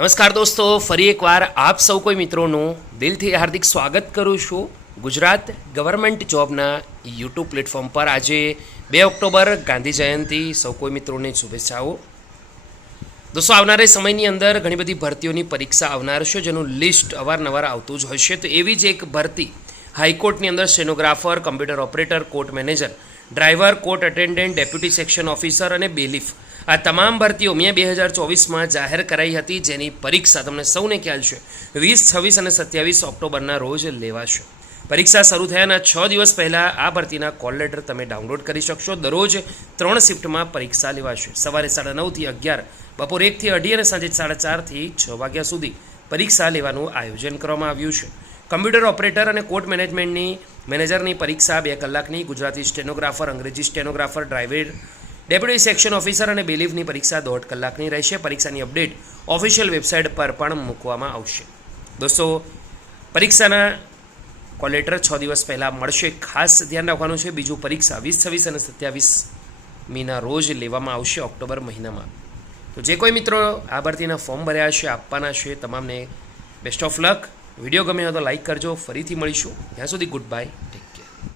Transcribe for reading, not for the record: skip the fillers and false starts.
નમસ્કાર દોસ્તો, ફરી એકવાર આપ સૌ કોઈ મિત્રોનું દિલથી હાર્દિક સ્વાગત કરું છું ગુજરાત ગવર્મેન્ટ જોબના યુટ્યુબ પ્લેટફોર્મ પર। આજે 2 ઓક્ટોબર ગાંધી જયંતિ, સૌ કોઈ મિત્રોને શુભેચ્છાઓ। દોસ્તો, આવનારા સમયની અંદર ઘણી બધી ભરતીઓની પરીક્ષા આવનાર છે, જેનું લિસ્ટ અવારનવાર આવતું જ હશે। તો એવી જ એક ભરતી હાઈકોર્ટની અંદર stenographer, computer operator, court manager, driver, court attendant, deputy section officer અને બેલીફ, આ તમામ ભરતીઓ મે 2024માં જાહેર કરાઈ હતી, જેની પરીક્ષા તમને સૌને ખ્યાલ છે 20, 26 અને 27 ઓક્ટોબરના રોજ લેવાશે। પરીક્ષા શરૂ થયાના 6 દિવસ પહેલાં આ ભરતીના કોલ લેટર તમે ડાઉનલોડ કરી શકશો। દરરોજ 3 શિફ્ટમાં પરીક્ષા લેવાશે। સવારે 9:30 થી 11, બપોરે 1 થી 2:30 અને સાંજે 4:30 થી 6 વાગ્યા સુધી પરીક્ષા લેવાનું આયોજન કરવામાં આવ્યું છે। કમ્પ્યુટર ઓપરેટર અને કોર્ટ મેનેજરની પરીક્ષા 2 કલાકની, ગુજરાતી સ્ટેનોગ્રાફર, અંગ્રેજી stenographer, driver, deputy section officer અને બેલીફની પરીક્ષા 1.5 કલાકની રહેશે। પરીક્ષાની અપડેટ ઓફિશિયલ વેબસાઇટ પર પણ મૂકવામાં આવશે। દોસ્તો, પરીક્ષાના કોલ લેટર 6 દિવસ પહેલાં મળશે, ખાસ ધ્યાન રાખવાનું છે। બીજું, પરીક્ષા 20, 26 અને 27 મીના રોજ લેવામાં આવશે, ઓક્ટોબર મહિનામાં। તો જે કોઈ મિત્રો આ ભરતીના ફોર્મ ભર્યા છે, આપવાના છે, તમામને બેસ્ટ ઓફ લક। વિડીયો ગમે હોય તો લાઈક કરજો। ફરીથી મળીશું, ત્યાં સુધી ગુડ બાય, ટેક કેર।